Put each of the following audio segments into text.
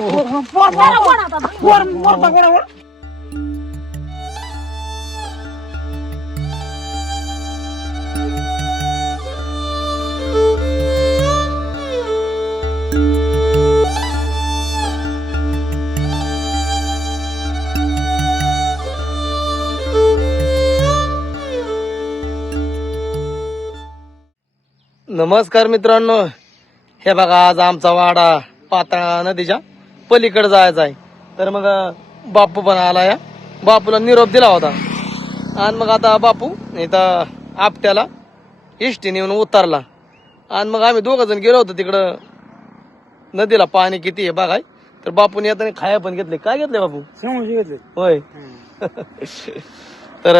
नमस्कार मित्रांनो, हे बघा आज आमचा वाडा पाताळा नदीच्या पलीकडे जायचा आहे. तर मग बापू पण आला या, बापूला निरोप दिला होता आणि मग आता बापू इथं आपट्याला इष्टीने येऊन उतरला आणि मग आम्ही दोघ जण गेलो होतो तिकडं नदीला. पाणी किती आहे बघाय. तर बापूने येताना खाया पण घेतले. काय घेतले बापू? समोसे घेतले. होय. तर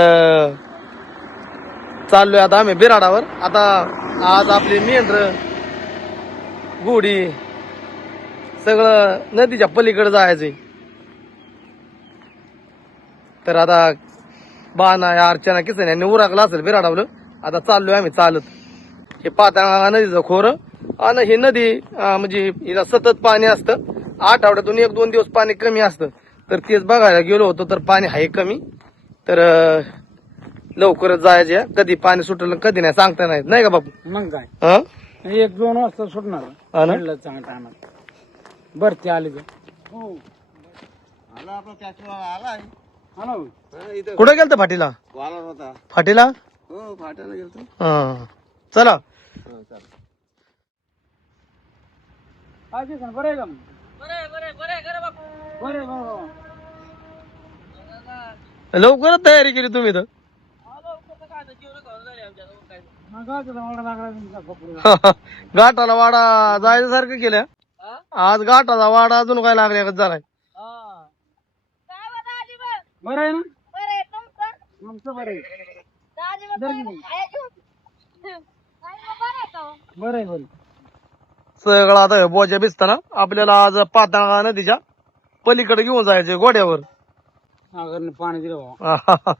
चाललोय आता आम्ही बिराडावर. आता आज आपली मेंढर घोडी सगळं नदीच्या पलीकडे जायचंय. तर आता बाणा अर्चना किसन यांनी उरकला असेल बिराडावलं. आता चाललोय आम्ही चालत. हे पाताळा नदीचं खोरं आणि ही नदी म्हणजे हिला सतत पाणी असतं. आठवड्यातून 1-2 दिवस पाणी कमी असतं. तर तेच बघायला गेलो होतो तर पाणी आहे कमी. तर लवकरच जायचे. कधी पाणी सुटलं कधी नाही सांगता नाही, नाही का बापू? मग काय हा 1-2 वाजता सुटणार. हा ना? म्हणलं चांगलं टायमात भरती आली तर हो आला आपला ट्रॅक्टर आला आहे. हा ना. इथं कुठे गेलत फाटीला? वाला होता. फाटीला हो फाट्याला गेलतो. हा चला. काय दिसन बरं आहे का मग? बरं आहे बाबा. लवकरच तयारी केली तुम्ही तर. मग गावाचा वाडा लागला तुमचा कपडे. घाटाला वाडा जायच्यासारखं केलं. आज घाटाचा वाडा अजून काय लागल्या झालाय. बरं आहे ना. आमचं बरं आहे. बरं आहे बरं. सगळं आता बोजा भिजताना आपल्याला आज पाताळा नदीच्या पलीकडे घेऊन जायचे घोड्यावर. सागरने पाणी दिलं बाबा.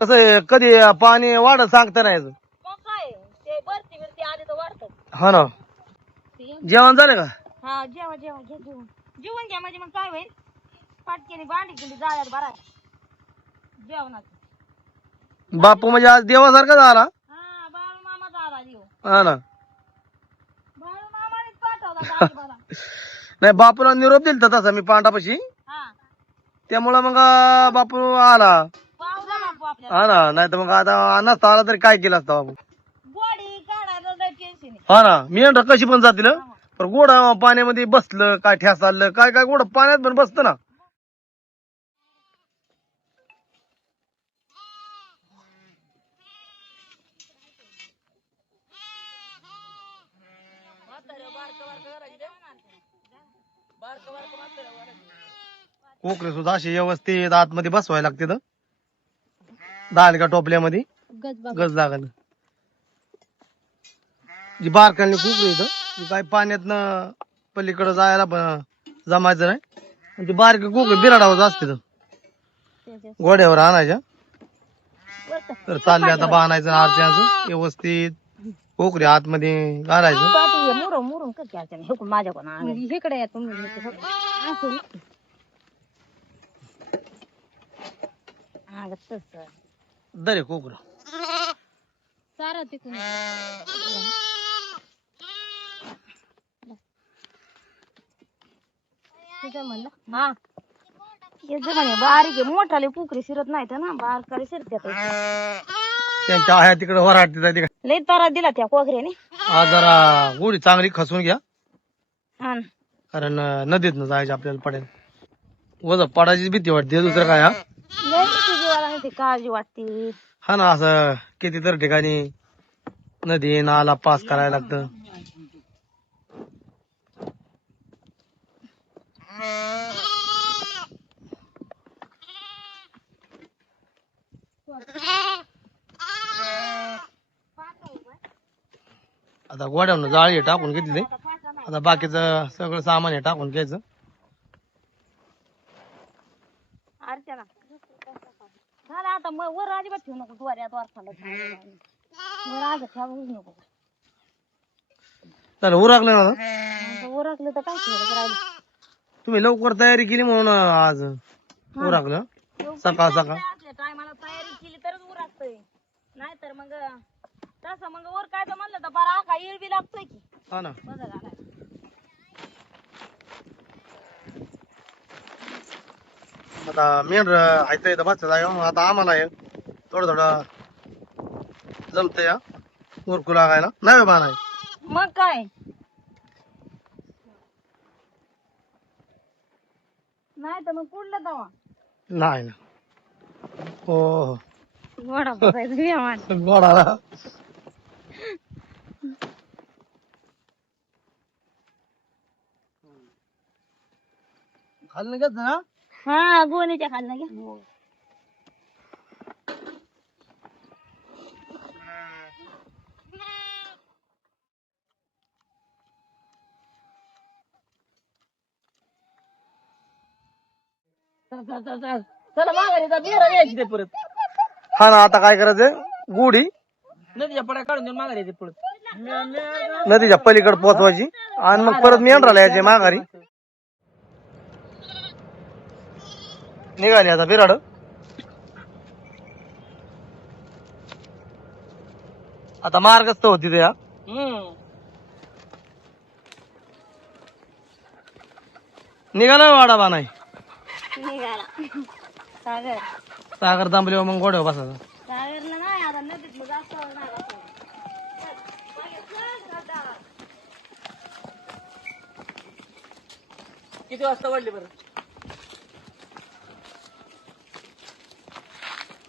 कसं आहे, कधी पाणी वाढत सांगता नाही. हा ना. जेवण झालं का? हा जेवा जेवा घ्या जेवण घ्या म्हणजे मग काय होईल पाटकेने भांडी केली जाळ्यात भरा जेवणात. बापू म्हणजे आज देवासारखा झाला. हा बाळू मामा झाला देव. हा ना. बाळू मामानेच पाठवला बरा. नाही बापूला निरोप दिलता तसा मी पांडापाशी. हा त्यामुळं मग बापू आला. पावला बापू आपल्याला. हा ना. नाही तर मग आता नसता आला तरी काय केलं असतं बापू. गोडी काढायला लय टेन्शन आहे. हा ना. मेंढर कशी पण जातील. पण गोडा पाण्यामध्ये बसलं काय ठ्यास आलं काय काय गोड पाण्यात पण बसतं ना. कोकरे सुद्धा अशी व्यवस्थित आतमध्ये बसवायला लागते. तर दाल का टोपल्यामध्ये गज लागल. जी बारकाली कोकरी इथं ती काय पाण्यातनं पलीकडे जायला जमायचं नाही. आणि ती बारकी कोकरी बिराडावर असते तर घोड्यावर आणायच्या. तर चालले आता बांधायचं आरच्याचं व्यवस्थित कोकरी आतमध्ये घालायचं. पाठी मुरम मुरम करते अर्चना हे माझ्याकडून इकडे या तुम्ही असं दरे कोकर सारा तिकडून म्हणलं हा म्हणे बारीक आहे मोठाले पुकरी शिरत नाही तर ना बारकाले शिरत्या त्यांच्या आहे तिकडे वराडती जाते. लई तारा दिला त्या कोकऱ्याने. आज जरा गोडी चांगली खसून घ्या हा कारण नदीत जायचे आपल्याला पडेल. वज पडायची भीती वाटते दुसरं काय. हा लई जीवाला नाही ते काळजी वाटते. हा ना. असं कितीतरी ठिकाणी नदी नाला पास करायला लागतं. आता गोड्यावरून जाळी टाकून घेतली. आता बाकीचं सगळं सामान हे टाकून घ्यायचं. अर्चना झाला आता मग वर अजिबात ठेवू नको द्वाऱ्यात वारखाला वर आज ठेवूच नको. चला उरकलं ना आता? आता ओरखलं तर काय थोडं राहिलं. तुम्ही लवकर तयारी केली म्हणून आज उरकलं सकाळ सकाळ. टायमाला तयारी केली तरच उरकतंय, नाही तर मग तसं मग वर काय तर म्हणलं तर बरा का येळ बी लागतोय की. हा ना. बघा घालाय. आता मेन ऐकता येतं बसता जाय आता आम्हाला हे थोडं थोडं जमतंय या उरकू लागायला नाही बा नाही. मग काय नाही तर मग कुठलं दवा नाही ना. हो हो. गोडा बसायचं जेवण. गोडाला खाल्लं घेत ना. हा गोणीच्या खाल्लं घ्या. चला माघारी जा, बिरा यायची ते परत हा ना. आता काय करायचंय गुढी नदीच्या पड्या काढून देऊन माघारी येते परत. नदीच्या पलीकडे पोहोचवायची आणि मग परत मेंढराला यायचे माघारी. निघाली आता बिराड. आता मार्गस्थ होती त्या निघाला वाडा बा नाही. निघाला सागर. सागर तांबल्यावर मग गोड्यावर बसायचा. सागरला नाही आता नदीत मग जास्त नाही बसायचं. किती वाजता वाढली बरं?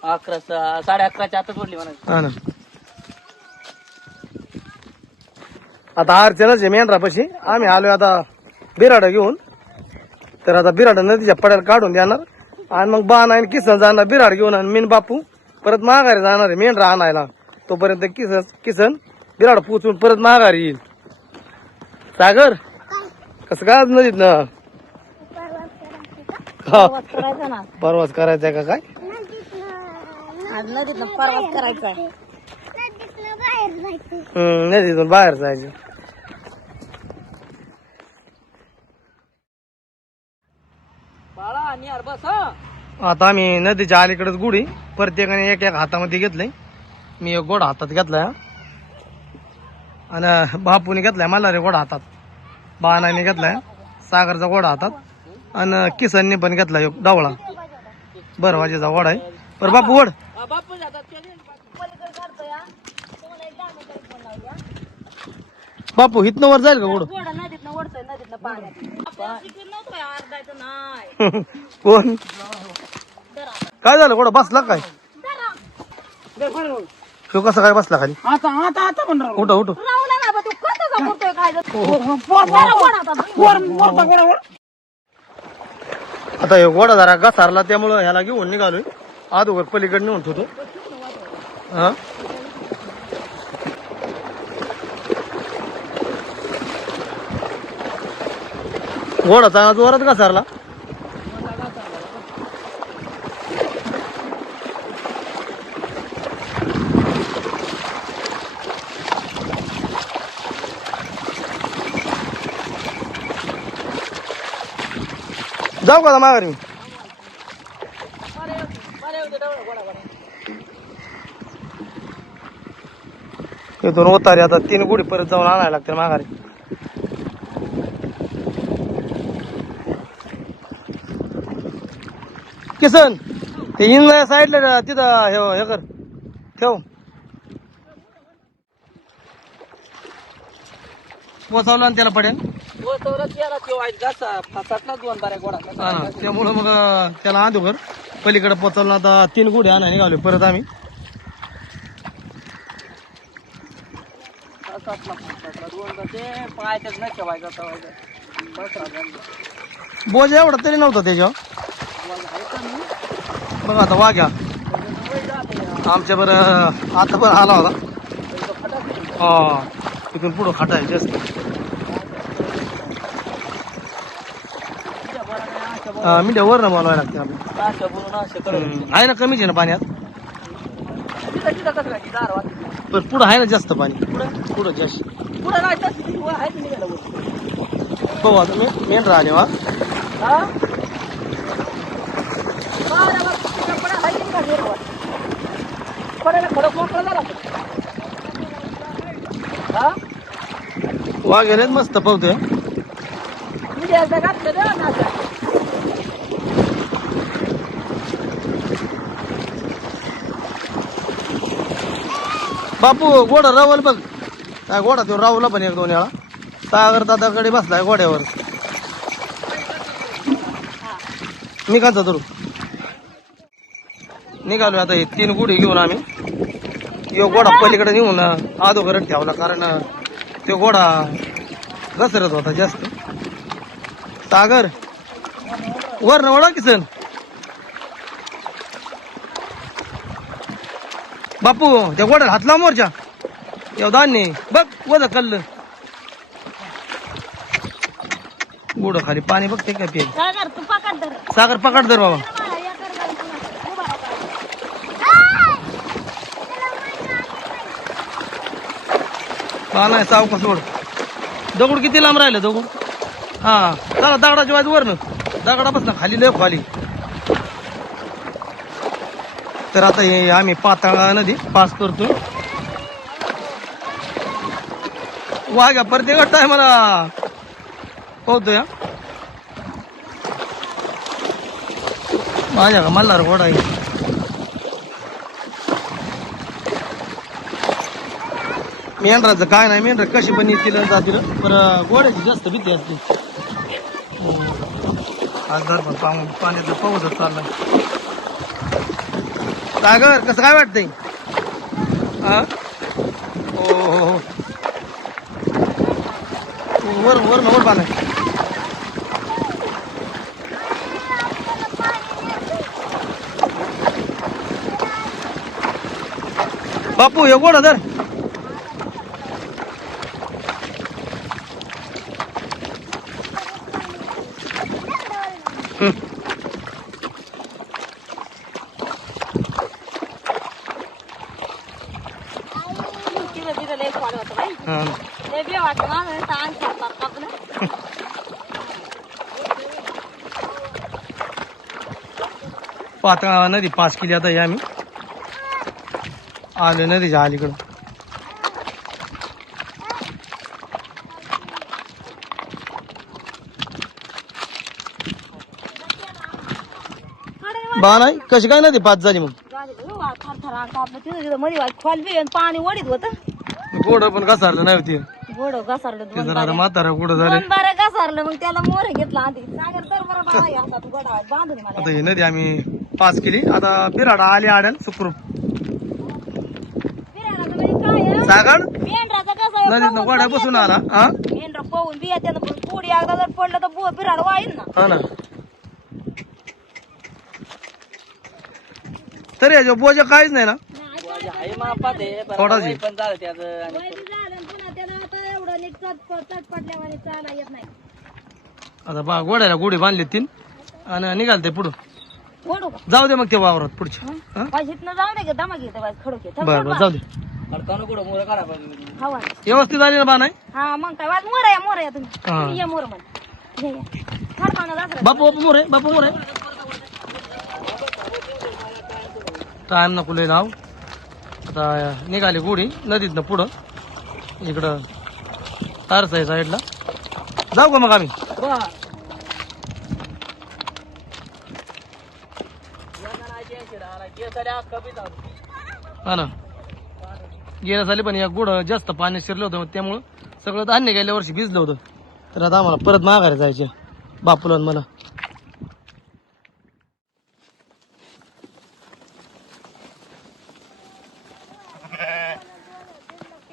11 11:30च्या आतच वाढली म्हणायचं. हा ना. आता अर्चनाच आहे मेंढरापाशी आम्ही आलोय आता बिराड घेऊन. तर आता बिराड नदीच्या पड्याला काढून देणार आणि मग बाण आणि किसन जाणार बिराड घेऊन आणि मीन बापू परत माघारी जाणार आहे मेंढरा आणायला. तोपर्यंत किसन बिराड पोचून परत माघारी येईल. सागर कसं काय नदीत ना परवाच करायचा ना. परवाच करायचंय का काय? आज नदीत परवाच करायचा आहे. नदीतून बाहेर जायचं. बाळा आणि यार बस हा. आता आम्ही नदीच्या अलीकडेच गुढी प्रत्येकाने एक एक हातामध्ये घेतलंय. मी एक गोड हातात घेतलाय आणि बापूने घेतलाय मला रे गोड हातात. बाणाने घेतलाय सागरचा गोड हातात आणि किसनने पण घेतलाय एक डावळा बरवाजेचा गोड आहे. पर बापू वड बापू जातात पलीकडे काढतोय हा. तुम्हाला एक 10 मिनिटात फोन लावूया. बापू हितनं वर जाईल का गोड? गोडा नदीतनं ओढतोय नदीतनं पाण्यात. आपल्याला शिकून नव्हतोय अर्धायचं नाही. कोण काय झालं गोड बसला काय? तो कसा काय बसला खाली? आता आता आता म्हणणार उठ उठ. राहुला ना बा तू कसं करतोय काय आता हे गोडा जरा घसारला त्यामुळं ह्याला घेऊन निघालोय. अगोदर पलीकडे नेऊन ठेवतो. हा घोडाचा जोरात घसारला. जाऊ का माघारी? इथून उतारे आता 3 गुढी परत जाऊन आणायला लागते माघारी. किसन ते इन साईडला तिथं हे कर ठेव. पोचावलं आणि त्याला पडेल. हा ना त्यामुळं मग त्याला आधोगर पलीकडे पोचावलं. आता 3 गुढी आणा निघालो परत आम्ही. बोज एवढा तरी नव्हता त्याच्यावर. बघा आता वाघ्या आमच्या बरं आता पण आला होता. हा इथून पुढं खाटा आहे जास्त. मिठ्या वर ना बोलवायला लागते आपल्याला. आहे ना कमीच आहे ना पाण्यात पण पुढं आहे ना जास्त पाणी पुढं जास्त. पुढं नाही तर तिथे वर आहे तुम्ही गेला वर. हो आता मी मेन राहिले वा हा? बारा वाजता तिकडं पडा आहे की नाही वर? पडायला खडक मोकळा झाला तो. हा? वाघेरेच मस्त पावतोय. मी द्यायचं घातलं द्या ना आता. बापू घोडा रावल बघ काय घोडा तो रावला पण एक दोन वेळा सागर दादाकडे बसलाय घोड्यावर मी काचा धरू निघालोय आता हे 3 गुढी घेऊन आम्ही यो घोडा पलीकडे नेऊन अधोगरच ठेवला कारण तो घोडा घसरत होता जास्त सागर वर न वळा किसन बापू त्या घोड्याला हात लाव मोरच्या येऊ धान्य बघ वज कल्ल गुड खाली पाणी बघते काय पे सागर तू पकड धर. सागर पकड दर बाबा मला या कर घाल तुला. उभा राहा. हा नाही सावका सोड दगड किती लांब राहिलं दगड हा चला दगडाची वाज वर न दगडापासून खाली लय खाली तर आता हे आम्ही पाताळा नदी पास करतोय वाघ्या प्रत्येक टायमाला पोहतोय माझ्या का मल्हार घोडा आहे मेंढराचं काय नाही मेंढर कशी पण येतील जातील पण घोड्याची जास्त भीती असते आज धर पण पाण्याचं पाऊसच चाललाय सागर कसं काय वाटतंय हा हो हो हो वर वर न वर पाणी बापू हे गोडा धर तिथं तिथं लय खोल होतं बाई. हा लय बी वाटतं माझं ताण खातात आपलं. पातळा नदी पास केली आता हे आम्ही आलो नदीच्या अलीकडं बा नाही कशी काय नदी पास झाली मग गाडी बघ, वा, थरथर अंग कापलं. तिथं तिथं मध्ये वाट खोल बी आणि पाणी वडीत होतं. गोड पण घसारलं नाही होती घोडं घसारलं ते दोन जरा बाऱ्या. म्हातारा कुठं झाले दोन बाऱ्या घसारलं मग त्याला मोर घेतला आधी. सागर तर बरं बाळा या हातात घोडा बांधून मला आता ही नदी आम्ही पास केली आता बिराडा आली आड्याल सुखरूप फिरायला तर म्हणजे काय आहे? सागर मेंढराचा कसा आहे? नदीत पवन गोड्या पण बसून येतं. आला हा मेंढरा पवून बी येते ना, पण पुढे एकदा जर पडलं तर बिराड वाईल ना. हा ना तरी याच्या बोजा काहीच नाही ना आहे मापात आहे पण थोडाच वय आहे. पण झालं त्याचं आणि वय बी झालं आणि पुन्हा त्याला आता एवढं नीट चटपटल्यावाने चाला येत नाही. आता बा गोड्याला गुढी बांधली 3 आणि निघालते पुढं घोडू का? जाऊ दे मग ते वावरात पुढच्या हा? पाहिजे इथनं जाऊ दे का दमा घेते बाय खडू घे बरं बरं जाऊ दे अडकावं कुठं मोर काढा पाहिजे हवा व्यवस्थित आली ना बा नाही हा मग काय वाज मोर या हा. तुम्ही ये मोर मध्ये खडकावणं जात बापू बापू मोरे बापू मोरे टाइम नको लय लाव आता निघाली गुढी नदीतनं पुढं इकडं तारसाई साईडला जाऊ का मग आम्ही हा ना गेल्या साली पण या गुढ जास्त पाणी शिरलं होतं त्यामुळं सगळं धान्य गेल्या वर्षी भिजलं होतं तर आता आम्हाला परत माघारी जायचे बापूला आणि मला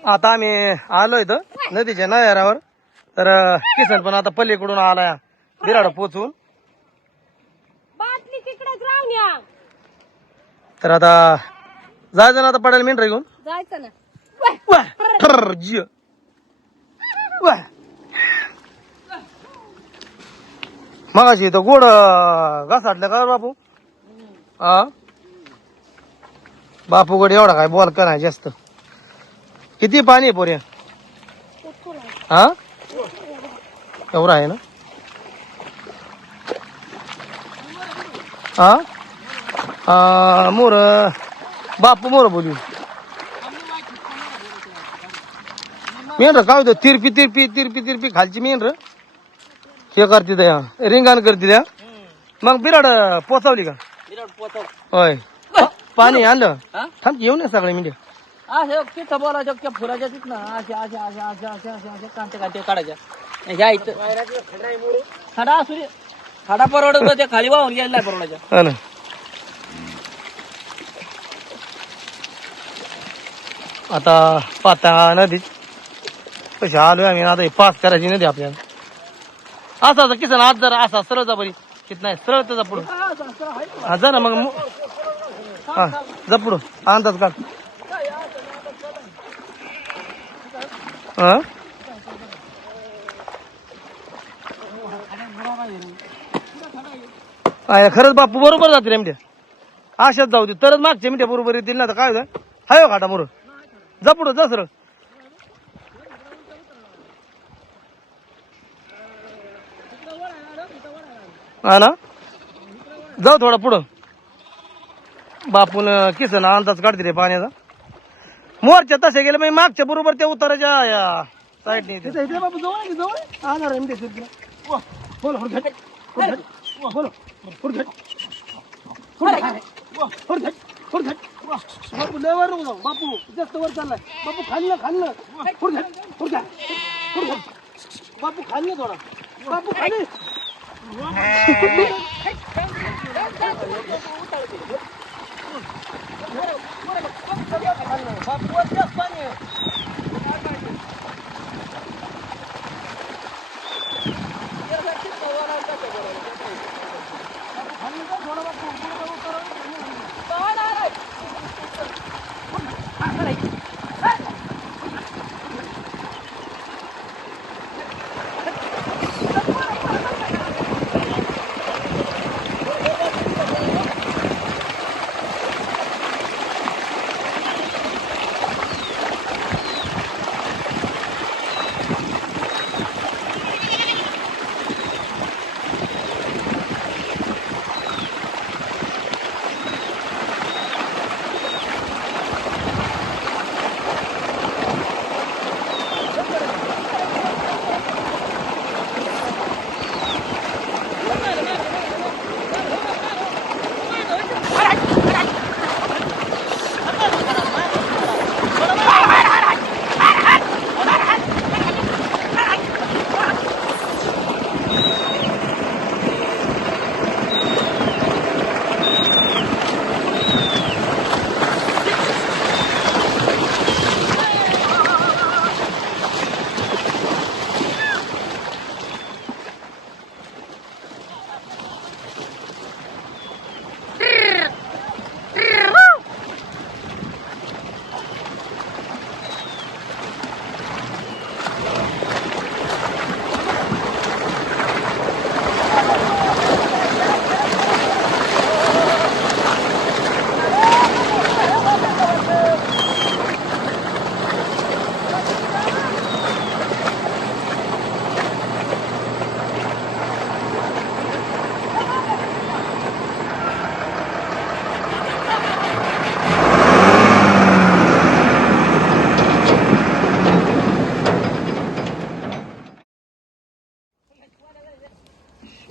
आता आम्ही आलो इथं नदीच्या नयारावर तर किसन पण आता पलीकडून आलाय बिराड पोचून बाटली तिकडेच राहून या तर आता जायचं ना आता पडायला मेंढरा घेऊन जायचं ना वाह, ठर्र, जिय. वाह. मगाशी इथं गोड घासाटलं का रे बापू हा बापू गड एवढा काय बोल का नाही जास्त किती पाणी आहे पोऱ्या हा एवढा आहे ना हा मोर बापू मोर बोलू मेंढर काय होतं तिरपी तिरपी तिरपी तिरपी खालची मेंढर हे करते त्या रिंगाण करते त्या मग बिराड पोचावली का होय पाणी आणलं थांब येऊ नये सगळे मिनिट असं तिथं बोलायचं त्या फुलाच्या तिथं अशा अशा अशा अशा अशा अशा अशा कांते कांते काढायच्या ह्या इथं खडा असू दे खडा परवडत त्या खाली वाहून गेला नाही परवडायच्या हा ना आता पाता नदीत कशी आलोय आम्ही आता पास करायची नदी आपल्याला असा किसन आज जर असा सरळ जा बरी कित नाही सरळ तर जा पुढं हा जा ना मग हा जा पुढं अंदाज काढ खरंच बापू बरोबर जाते रे मिठ्या अशाच जाऊ दे तरच मागच्या मिठ्या बरोबर येतील ना तर काय होतं हाय घाटा मोर जा पुढं जा सरळ हा ना जाऊ थोडा पुढं बापून किसन अंदाज काढते रे पाण्याचा मोरच्या तसे गेले मग मागच्या बरोबर त्या उताराच्या साईडने बापू बापू जास्त वर चाललाय बापू खाल्लं खाल्लं बापू खाल्लं थोडा बापू खाली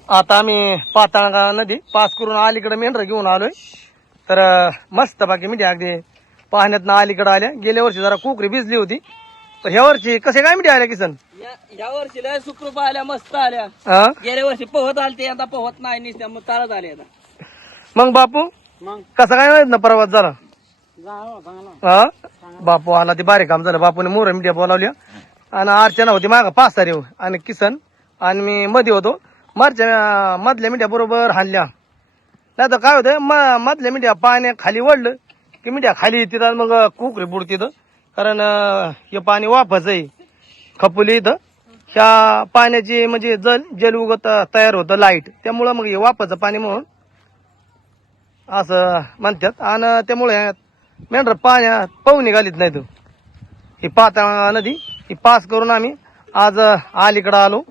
आता आम्ही पाताळा नदी पास करून अलीकडे मेंढर घेऊन आलोय तर मस्त बाकी मिठी अगदी पाहण्यात अलीकडे आल्या गेल्या वर्षी जरा कोकरी भिजली होती तर ह्या वर्षी कसे काय मिठी आल्या किसन या वर्षी लय सुखरूप आल्या मस्त आल्या गेल्या वर्षी पोहत आलते आता पोहत नाही निसत्या मग तारच आले आता मग बापू कसं काय माहित ना प्रवास जरा हा बापू आला ते बारीक काम झालं बापूने मोर मिठ्या बोलावल्या आणि अर्चना होती माग 5 सारे आणि किसन आणि मी मध्ये होतो मारच्या मधल्या मिठ्या बरोबर हाणल्या नाही तर काय होतं मधल्या मिठ्या पाण्या खाली वडलं की मिठ्या खाली येतात मग कुकरी बुडती कारण हे पाणी वाफच आहे खपुली इथं ह्या पाण्याची म्हणजे जल उगत तयार होतं लाईट त्यामुळं मग हे वाफाचं पाणी म्हणून असं म्हणतात आणि त्यामुळे मेंढर पाण्यात पाहून निघालीत नाही तो ही पाताळा नदी ही पास करून आम्ही आज अलीकडं आलो.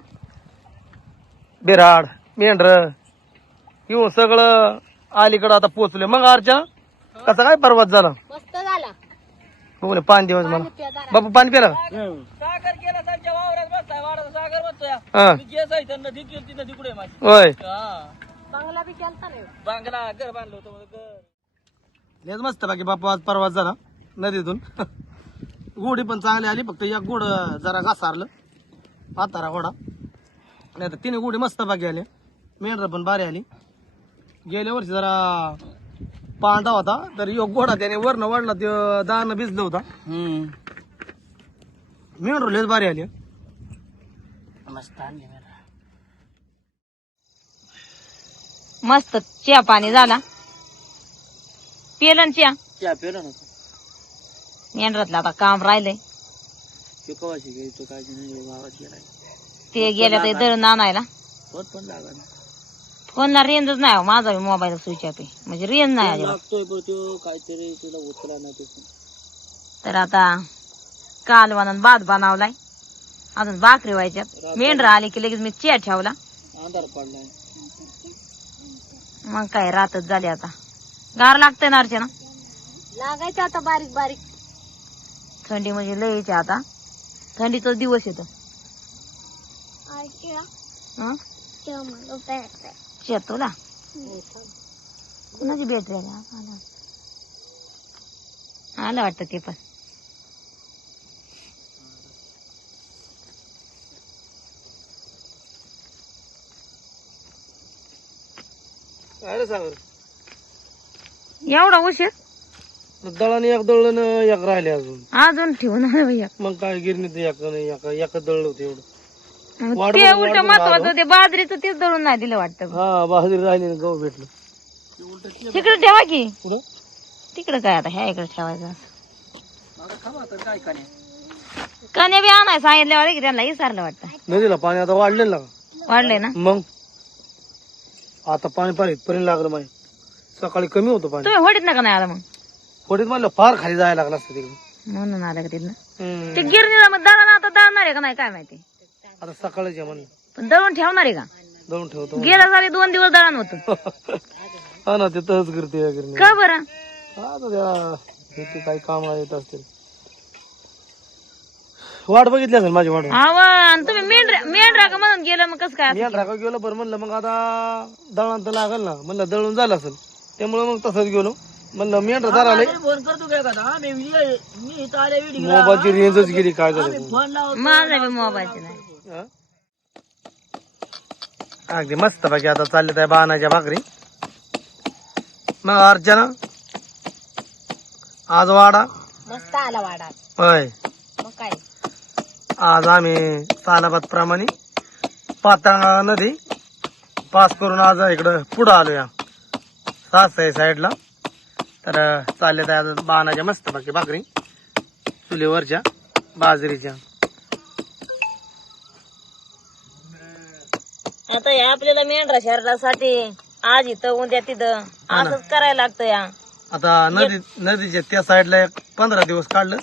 बिराड मेंढर येऊन सगळं अलीकडं आता पोचले. मग अर्चना कसा काय प्रवास झाला? मस्त झाला. बघू 5 दिवस मला बापू पाणी प्याला का? सागर गेला त्यांच्या वावरात बसलाय, वावरात सागर बसतोय. हा मी गेस आहे त्यांना नदी गेली, नदी कुठे माझी. होय बंगला बी केलता नाही. बांगला घर बांधलं होतं मला, घर. लयच मस्त बाकी बापू आज प्रवास झाला नदीतून. गोडी पण चांगली आली, फक्त एक गोड जरा घासारलं म्हातारा घोडा. नाही तर 3 गोडी मस्त बाकी आली. मेंढर पण भारी आली. गेल्या वर्षी जरा पांढरा होता तर एक घोडा त्याने वरनं वाढला, ते दाणं भिजलं होता. मेंढर लयच भारी आली. मस्त आणली मी. मस्त चहा पाणी झाला. पेलन चहा. चहा पेलो ना मेंढरातलं आता काम राहिलंय. तो कवाची घ्यायचो काय नाही, गावात गेलाय. ते गेल्या तर दळून आणायला. पण लागा ना. फोनला रेंजच नाही हो. माझा मोबाईल स्विच ऑफ आहे, म्हणजे रेंज नाही अजिबात. लागतोय पण तो काहीतरी तुला उचला नाही ते. तर आता कालवानं भात बनवलाय, अजून भाकरी व्हायच्यात. मेंढर आली की लगेच मी चहा ठेवला. अंधार पडलाय. मग काय रातच झाली आता. गार लागतंय ना अर्चना? लागायचं आता बारीक बारीक. थंडी म्हणजे लयची आता. थंडीचा दिवस येतो. तुला कुणाची बॅटरी आलं वाटतं ते पण. अरे सागर एवढा उशीर दळण एक दळण एक राहिले अजून. अजून ठेवून आलं भैया. मग काय गिरणीत एक दळलं होतं एवढं. ते उलट महत्वाचं ते बाजरीचं तेच दळून नाही दिलं वाटतं. हा बाजरी राहिली ना, गहू भेटलं. तिकडे ठेवा की. पुढं तिकडे काय आता ह्या इकडे ठेवायचं. काय काने कन्या बी आणाय सांगितल्यावर की त्यांना विसरलं वाटतं. नदीला पाणी आता वाढलेलं का? वाढलंय ना. मग आता पाणी पर्यंत लागलं माहिती. सकाळी कमी होतं पाणी. तुम्ही होडीत नका नाही आला मग. होडीत म्हणलं फार खाली जायला लागलं असतं तिकडे. म्हणून आलं का तिथनं. ते गिरणीला मग दळण आता दळणार आहे का नाही काय माहिती. आता सकाळीच आहे म्हणलं पण दळून ठेवणार आहे का? दळून ठेवतो. गेल्या झाले 2 दिवस दळण होतं. हा ना, ते तसंच करते गिरणी. का बरं? आता त्या शेती काही काम येत असतील. वाट बघितली असेल माझी वाट. आव्हान तुम्ही मेंढरा का म्हणून गेलं मग कसं काय? मी राखा गेलो बरं म्हणलं मग आता दळण तर लागल ना, म्हणलं दळून झालं असेल त्यामुळे मग तसंच गेलो. म्हणलं मेंढर धराले. फोन करतो काय का मी इथं आल्या व्हिडिओ मोबाईलची रेंजच गेली काय करायचं. फोन लावतो. माझा बी मोबाईलचे नाही. हा? अगदी मस्त बाकी आता चालले त्या बाणाच्या भाकरी. मग अर्चना आज वाडा मस्त आला वाडा. होय. मग काय आज आम्ही सालाबाद प्रमाणे पाताळा नदी पास करून आज इकडं पुढं आलो या सासई साईडला. तर चालले त्या बाणाच्या मस्त बाकी भाकरी चुलीवरच्या बाजरीच्या. आता या आपल्याला मेंढरा शहरासाठी आज इथं उद्या तिथं असंच करायला लागतं या. आता नदीच्या त्या साईडला 15 दिवस काढलं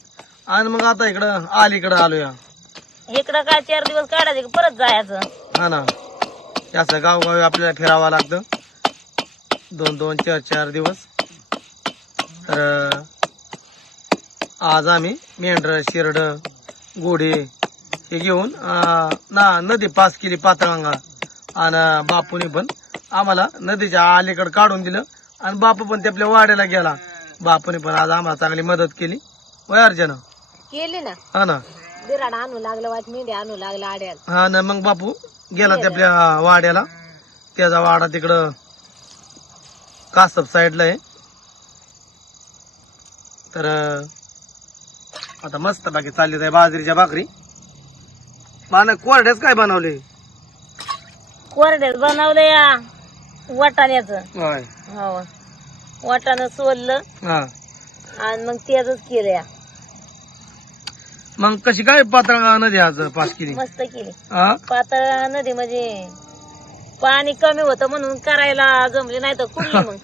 आणि मग आता इकडं अलीकडं आलो या. इकडं काय 4 दिवस काढायचे की परत जायचं. हा ना, असं गावगावी आपल्याला फिरावं लागतं 2-2, 4-4 दिवस. तर आज आम्ही मेंढर शिरड गोडे हे घेऊन नदी पास केली पातळांगा. आणि बापूने पण आम्हाला नदीच्या अलीकडे काढून दिलं आणि बापू पण ते आपल्या वाड्याला गेला. बापूने पण आज आम्हाला चांगली मदत केली. वय अर्चना केली ना. हा ना. बिराड आणू लागलं वाट मेंढी आणू लागलं आड्याला. हा ना, मग बापू गेला ते आपल्या वाड्याला. त्याचा वाडा तिकडं कासप साईडला आहे. तर आता मस्त बाकी चालली आहे बाजरीच्या भाकरी. मान कोरड्याच काय बनवले? कोरड्यात बनवलं या वाटाण्याचं. होय. हो, वाटाणं सोललं हा, आणि मग त्याच केलं या. मग कशी काय पातळ नदी आज पास केली? मस्त केली. हा, पातळ नदी म्हणजे पाणी कमी होतं म्हणून करायला जमली, नाही तर कुठली मग.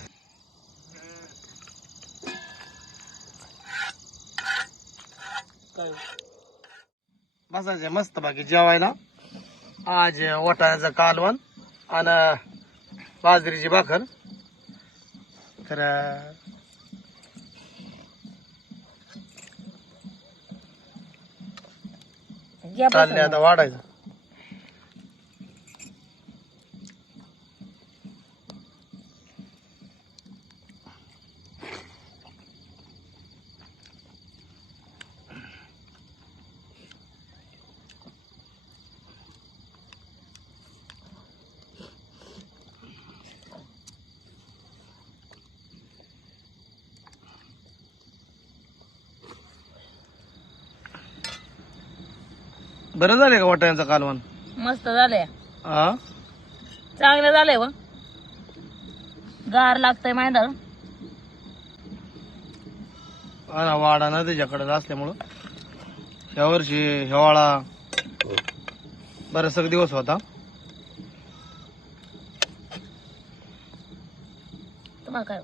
बसायचे मस्त बाकी जेवायला. आज वाटाण्याचं कालवण आणि बाजरीची भाकर. तर चालले आता वाढायचं. बरं झालंय का वाटाण्याचं कालवण? मस्त झालंय, हा चांगलं झालंय व. गार लागतंय माहिती हा, वाडा ना त्याच्याकडे असल्यामुळं ह्या वर्षी हिवाळा बराचसा दिवस होता. तुम्हाला काय